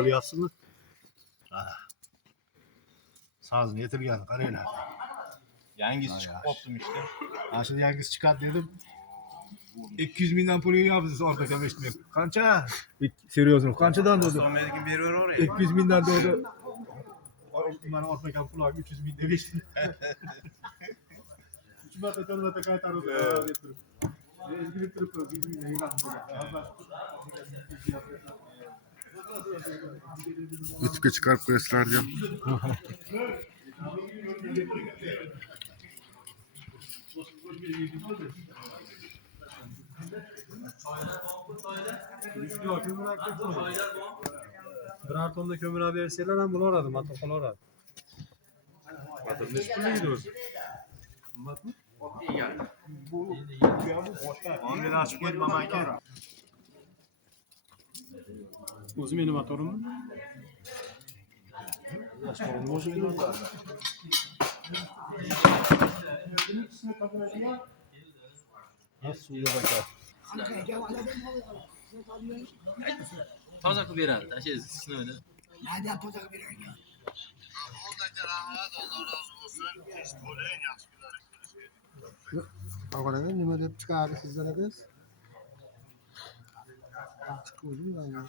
Olyapsizmi? Sazını getirgan qaranglar. Yangisi chiqib qolibdimi işte. Mana shuni yangisi chiqadi dedim. 200 mingdan pul yig'yapsiz ortaga eshitmayapti. Qancha? Серьезно, qanchadan dedi? So'mediki beraver. 200 mingdan dedi. Mana ortaga pul 300 ming deb eshitdim. 3 marta 4 marta qaytarib deb turib. Ezgilib turib 100 mingdan yig'adi. YouTube'ga chiqarib qo'yasizlar deb. Birer tonda kömür abi verseyler ben bunu aradım. Hatta falan aradım. Batırın üstüne gidiyoruz. Onu açıp koydum ama aka. O'zi meni motorimmi? O'zi benim. Suvga bakar. Toza qilib beradi. Tashingiz sinovini. Nereden tozak veriyorsun? Ağabey nima deb chiqardi sizdan biz? Chiquvdim ben.